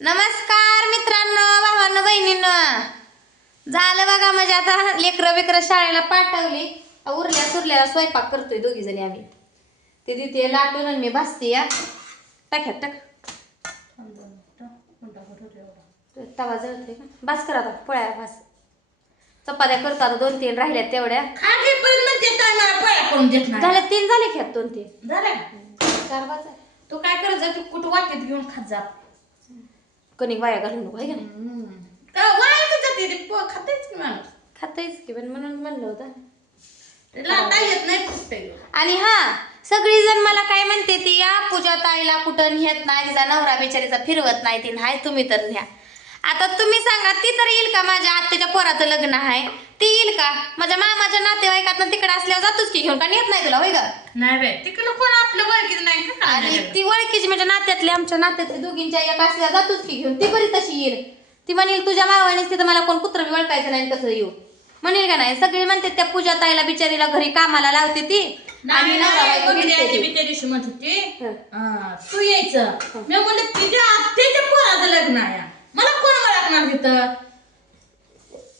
नमस्कार मित्रांनो, भावांनो, बहिणींनो. झालं बघा म्हणजे आता लेकरं बिकरं शाळेला पाठवली. उरल्या सुरल्याला स्वयंपाक करतोय दोघी जणी आम्ही. ते तिथे लाटून आणि मी भाजते या टाक्यात टाक. तवा जळतोय का? भास करा आता पोळ्या भास. चपात्या करतो आता 2-3 राहिल्यात तेवढ्या. झाल्या 3 झाले खेत 2-3 झालं 4 वाजता. तू काय करत जा, तू कुठं वाटेत घेऊन खात जा. कणिक वाया घालू नको आहे का नाही? वाया जाते ते खातेच की माणूस. खातायच की पण म्हणून म्हणलं होतं. लाटा येत नाही फुटते. आणि हा सगळी जण मला काय म्हणते ती या पूजा ताईला कुठं नेत नाही, तिचा नवरा बिचारीचा फिरवत नाही. ती नाही तुम्ही तर न्या. आता तुम्ही सांगा ती तर येईल का? माझ्या आत्याच्या पोराचं लग्न आहे ती येईल का? माझ्या मामाच्या नातेवाईकात तिकडे असल्यावर जातोच की घेऊन का नेत नाही तुला होय का? नाही बाय तिकडं कोण आपलं ओळखीच नाही का? आणि ती ओळखीची म्हणजे नात्यातली आमच्या नात्यातली दोघींच्या एक असल्या जातोच की घेऊन. ती बरी तशी येईल. ती म्हणेल तुझ्या मावानीच तिथं मला कोण कुत्र बी ओळखायचं नाही कसं येऊ म्हणेल का नाही? सगळी म्हणते त्या पूजा ताईला बिचारीला घरी कामाला लावते ती आणि नवरा बायको त्या दिवशी म्हणत होती तू यायचं. मी म्हणलं तिच्या आत्याच्या पोराचं लग्न आहे, मला कोण ओळखणार तिथं?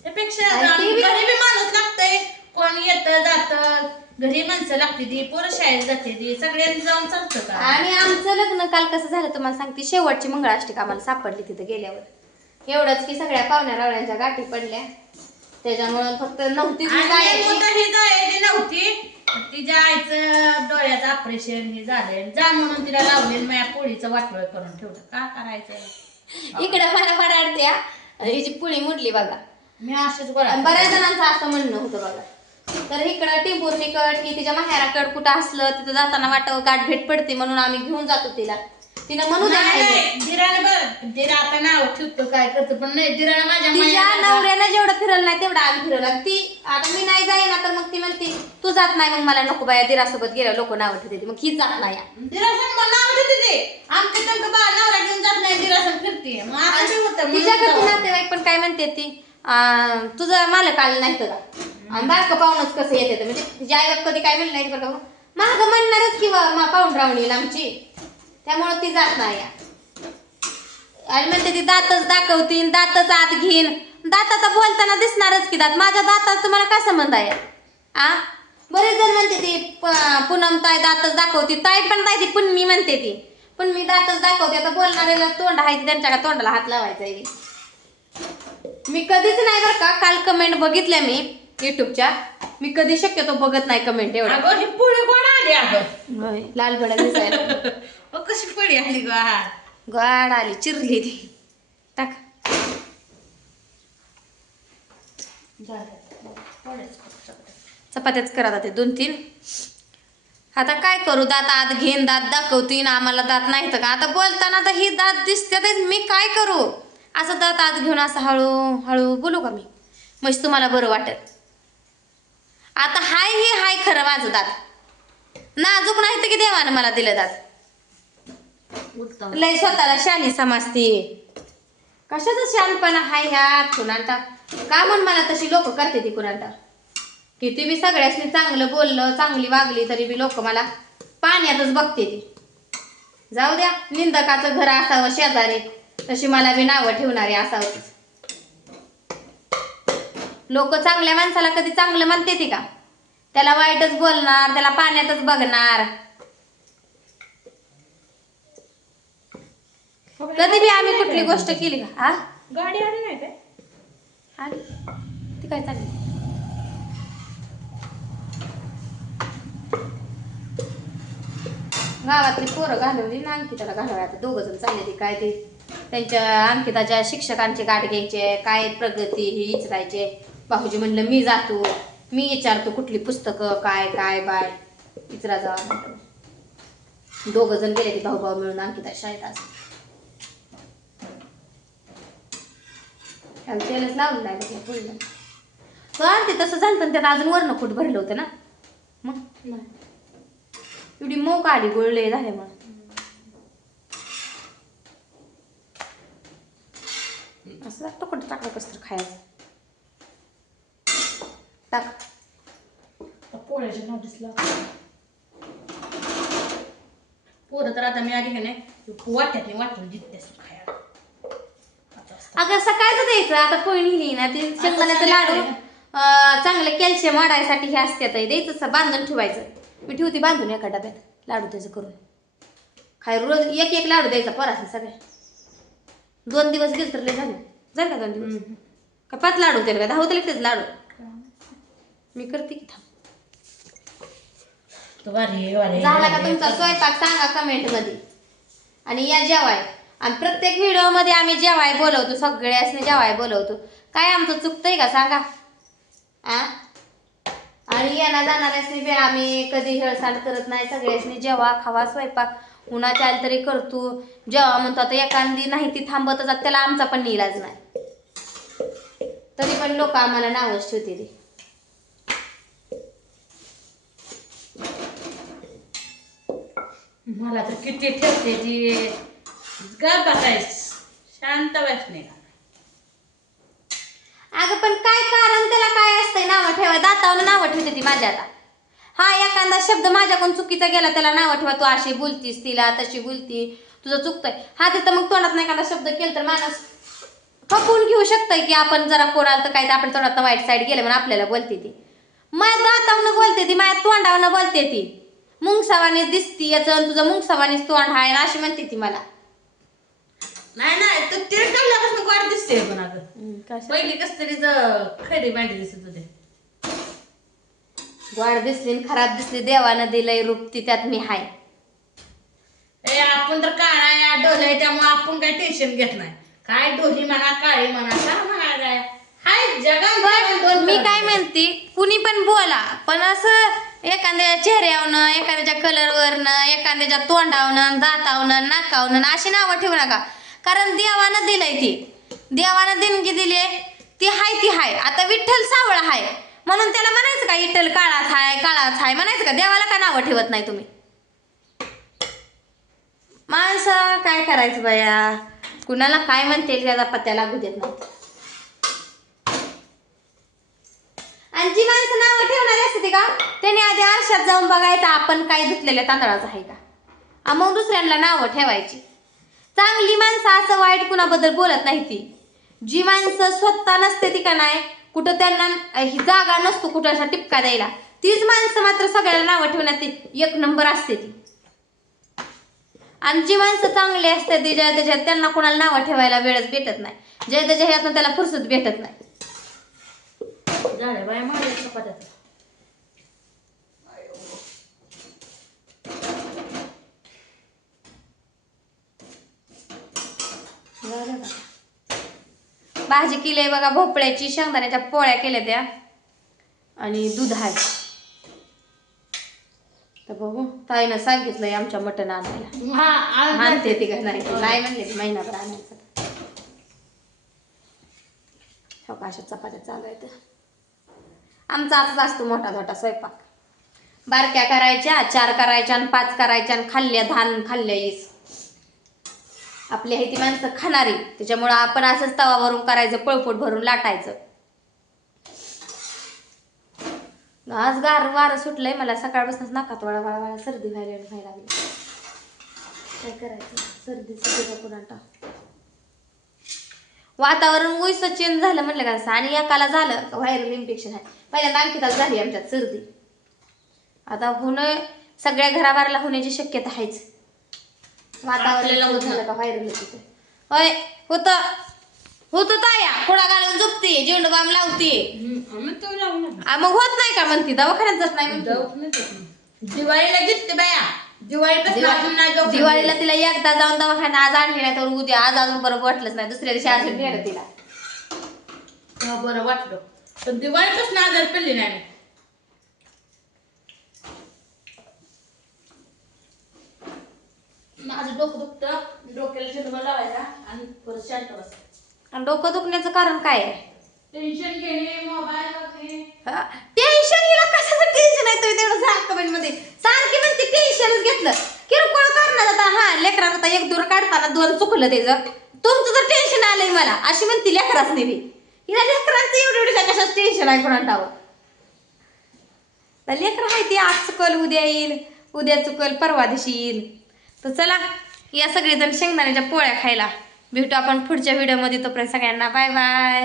त्यापेक्षा घरी बी माणूस लागतंय, कोण येतं जातं, घरी माणसं लागते ती, पोरं शाळेत जाते ती, सगळ्यांनी जाऊन चालतं का? आणि आमचं लग्न काल कसं झालं तुम्हाला सांगते. शेवटची मंगळाष्टक आम्हाला सापडली तिथं गेल्यावर. एवढंच की सगळ्या पाहुण्या रावळ्यांच्या गाठी पडल्या त्याच्यामुळं फक्त नव्हती ही नव्हती. तिच्या आईचं डोळ्याचं ऑपरेशन हे झालंय, जा म्हणून तिला लावले. माझ्या पोळीचं वाटोळ करून ठेवलं. का करायचंय? इकडे मला पडाडते हिची पुळी मुडली बघा. मी असेच बरं बऱ्याच जणांचं असं म्हणणं होतं बघा. तर इकडं टिंबुर्णीकड की तिच्या माहेराकड कुठं असलं तिथं जाताना वाटव गाठ भेट पडते म्हणून आम्ही घेऊन जातो तिला. तिनं म्हणू दिराने बरं दिरा आता नाव ठेवतो काय करतो पण नाही. दिराने माझ्या तिच्या नवऱ्यानं जेवढं फिरवलं नाही तेवढं आम्ही फिरवलं. ती आता मी नाही जाईन ना तर मग ती म्हणते तू जात नाही मग मला नको बाया दिरासोबत गेल्या लोक नाव ठेवते मग ही जात नाही. दिरासंग नाव ठेवते ते आमच्या त्यांचं बा नवरा घेऊन जात नाही दिरासंग फिरते. मग असं होतं तिच्याकडे नातेवाईक पण काय म्हणते ती तुझं मालक आलं नाही तर आणि बारकं पाहुणच कसं येते म्हणजे तिच्या आई बाप कधी काय म्हणलं नाही बरं महाग म्हणणारच किंवा पाहून राहून आमची त्यामुळं ती जात नाही. आणि म्हणते ती दातच दाखवतीन दातच आत घेईन. दात आता बोलताना दिसणारच की दात. माझ्या दातात तुम्हाला काय संबंध आहे? बरेच जण म्हणते ती पूनम ताई दातच दाखवती. ताई पण नाही ती पुन्नी म्हणते ती पण मी दातच दाखवते. आता बोलणाऱ्याला तोंड आहे त्यांच्या तोंडाला हात लावायचा आहे. मी कधीच नाही बरं का. काल कमेंट बघितल्या मी युट्यूबच्या. मी कधी शक्यतो बघत नाही कमेंट एवढं. लाल भडक दिसायला कशी पडी आली गाड आली चिरली ती टाक. चपात्याच करा ते 2-3. आता काय करू? दात आत घेईन दात दाखवतीन आम्हाला दात नाही तर का? आता बोलताना तर ही दात दिसते मी काय करू? असं दात आत घेऊन असं हळूहळू बोलू का मी म्हणजे तुम्हाला बरं वाटत? आता हाय खरं माझं दात नाजूक नाही तर की देवानं मला दिलं दात. लय स्वतःला शानी समजते. कशाचं शानपणा हाय ह्यात कुणाला का म्हण मला तशी लोक करते ती कुणाला. किती बी सगळ्यासनी चांगलं बोललं चांगली वागली तरी बी लोक मला पाण्यातच बघते ती. जाऊ द्या निंदकाचं घर असावं शेजारी तशी मला बी नावं ठेवणारी असावं. लोक चांगल्या माणसाला कधी चांगलं म्हणते ती का? त्याला वाईटच बोलणार त्याला पाण्यातच बघणार. कधी बी आम्ही कुठली गोष्ट केली का? गाडी आली नाही काय? आली ती काय चालली? गावातली पोरं घालवली ना अंकिताला घालवली. आता 2 जण चालले ती काय ते त्यांच्या अंकिताच्या शिक्षकांची गाठ घ्यायचे काय प्रगती ही विचारायचे. भाऊजी म्हणलं मी जातो मी विचारतो कुठली पुस्तकं काय काय बाय विचारा जावा म्हणलं. 2 जण गेले ती भाऊ मिळून अंकिता शाळेत असं तेलच लावलं नाही बोललं तर ते तसं झालं पण त्याला अजून वरण फूट भरलं होतं ना मग एवढी मोक आली गोळले झाले मग असं लागतं कुठं टाकलं कसं तर खायचं टाक. पोळ्याच्या नाव दिसला पोरं तर आता मी आली का नाही वाट्यात वाटून जिथे खायला अगं सकाळचं द्यायचं, आता पोळी नेली ना ती शेंगदाण्याचं लाडू चांगलं कॅल्शियम वाढायसाठी हे असते आता द्यायचं असं बांधून ठेवायचं. मी ठेवते बांधून एका डब्यात लाडू त्याचं करून खाय. रोज एक एक लाडू द्यायचा पोरासनी सगळ्या. 2 दिवस गेल तर लय झालं जाईल का 2 दिवस का 5 लाडू होतील का 10 होतील तेच लाडू. मी करते की थांब. झाला का तुमचा स्वयंपाक सांगा कमेंट मध्ये आणि या जेवाय. आणि प्रत्येक व्हिडिओ मध्ये आम्ही जेवाय बोलवतो, सगळ्यासनी जेवाय बोलवतो. काय आमचं चुकतंय का सांगा आ? आणि येणार जाणाऱ्यासनी बी आम्ही कधी हेळसांड करत नाही. सगळ्यासनी जेवा खावा स्वयंपाक उन्हाच्या आल तरी करतो. जेव्हा म्हणतो आता एखादी नाही ती थांबत जात त्याला आमचा पण इलाज नाही. तरी पण लोक आम्हाला नावच ठेवते ते. मला तर किती ठेवते ती गा बघायच शांत बसणे. अगं पण काय कारण त्याला काय असतंय नावं ठेवाय. दातावनं नावं ठेवते ती माझ्या. आता हा एखादा शब्द माझ्याकडून चुकीचा गेला त्याला नावं ठेवा. तू अशी बोलतीस तिला तशी बोलती तुझं चुकतंय. हा तिथं मग तोंडात नाही एखादा शब्द केला तर माणूस खपून घेऊ शकतंय की आपण जरा कोणाला तर काय तर आपण तोंडात वाईट साईड गेलं म्हणून आपल्याला बोलते ती. माझ्या दातावनं बोलते ती, माझ्या तोंडावनं बोलते ती. मुंगसावानीच दिसती याचं तुझं मुंगसावानीच तोंड आहे अशी म्हणते ती मला. नाही नाही तर ते काढल्यापासून गोड दिसते. पण अगं पहिली कस तरी खरी मांडी दिसत होते. गोड दिसली खराब दिसली देवानं दिलंय रूप ती त्यात मी हाय. आपण तर काळा या डोले त्यामुळे आपण काही टेन्शन घेत नाही. काय डोली म्हणा काळी म्हणा का म्हणा काय हाय जगात. मी काय म्हणते कुणी पण बोला पण असं एखाद्या चेहऱ्यावनं एखाद्याच्या कलरवरनं एखाद्याच्या तोंडावनं दातावनं नाकावनं अशी नावं ठेवू नका. कारण देवानं दिलंय ती. देवानं देणगी दिली ती हाय. आता विठ्ठल सावळा हाय म्हणून त्याला म्हणायचं का विठ्ठल काळाच हाय म्हणायचं का. देवाला का नावं ठेवत नाही तुम्ही. माणसं काय करायचं बाया. कुणाला काय म्हणते त्याचा पत्त्या लागू देत नाही. आणि जी माणसं नावं ठेवणारी असते का त्याने आधी आरशात जाऊन बघायचं आपण काय धुतलेल्या तांदळाचं आहे का. मग दुसऱ्यांना नावं ठेवायची. चांगली माणसं असं वाईट कुणाबद्दल बोलत नाही ती. जी माणसं स्वतः नसते ती का नाही कुठं त्यांना ही जागा नसतो कुठं असा टिपका द्यायला तीच माणसं मात्र सगळ्याला नावं ठेवण्यात एक नंबर असते ती. आणि जी माणसं चांगली असते ती ज्या त्याच्यात त्यांना कोणाला नावं ठेवायला वेळच भेटत नाही. ज्या त्याच्या ह्यातून त्याला फुरसत भेटत नाही. झाले बाय माझ्या चपात्याचं. भाजी केली बघा भोपळ्याची शेंगदाण्याच्या पोळ्या केल्या त्या आणि दूध आहे. तर बघू ताईनं सांगितलंय आमच्या मटण आणायला. आणते ती का नाही म्हणले ती महिनाभर आणायचं. अशा चपात्या चालू आहेत. आमचा आजच असतो मोठा स्वयंपाक. बारक्या करायच्या 4 करायच्या आणि 5 करायच्या आणि खाल्ल्या धान खाल्ल्या 20. आपली आहे ती माणसं खाणारी त्याच्यामुळं आपण असंच तवा भरून करायचं पळपोट भरून लाटायचं. आज वारं सुटलंय मला सकाळपासूनच नाकात वळा सर्दी व्हायला लागली. काय करायचं सर्दी कुणाला. वातावरण उईचं चेंज झालं म्हणलं का असं आणि एकाला झालं व्हायरल इन्फेक्शन आहे. पहिल्यांदा अंकिताला झाली आमच्यात सर्दी. आता होणं सगळ्या घराबाहेरला होण्याची शक्यता आहेच. वातावरण झालं का व्हायरल होय होतं ताया खोडा घालून झोपते जेवण बाम लावते. मग होत नाही का म्हणते दवाखान्यात जात नाही म्हणते. दिवाळीला घेतते बाया दिवाळीला तिला एकदा जाऊन दवाखान्यात आज आणली नाही तर उद्या आज अजून बरं वाटलंच नाही दुसऱ्या दिवशी अजून भेटत तिला बरं वाटलं. पण दिवाळीपासून आजार पडली नाही. माझं डोकं दुखतं डोक्याला झेंडूबाम लावायचा आणि परत शांत बसायचं. आणि डोकं दुखण्याचं कारण काय आहे. टेन्शन घेणे मोबाईल बघणे. टेन्शन हिला कशाचं टेन्शन आहे तुम्ही तेवढं सांग कमेंट मध्ये. सारखी म्हणते टेन्शनच घेतलं किरकोळ करणार आता. हा लेकरात आता 1 दूर काढताना 2 चुकलं त्याचं तुमचं तर टेन्शन आलंय मला अशी म्हणते लेकराच नेहमी. हिला लेकरांचं एवढं कशाच टेन्शन आहे कोणाला. लेकर आहे ती आज चुकल उद्या येईल उद्या चुकल परवा दिवशी येईल. तर चला या सगळेजण शेंगदाण्याच्या पोळ्या खायला भेटू आपण पुढच्या व्हिडिओमध्ये. तोपर्यंत सगळ्यांना बाय बाय.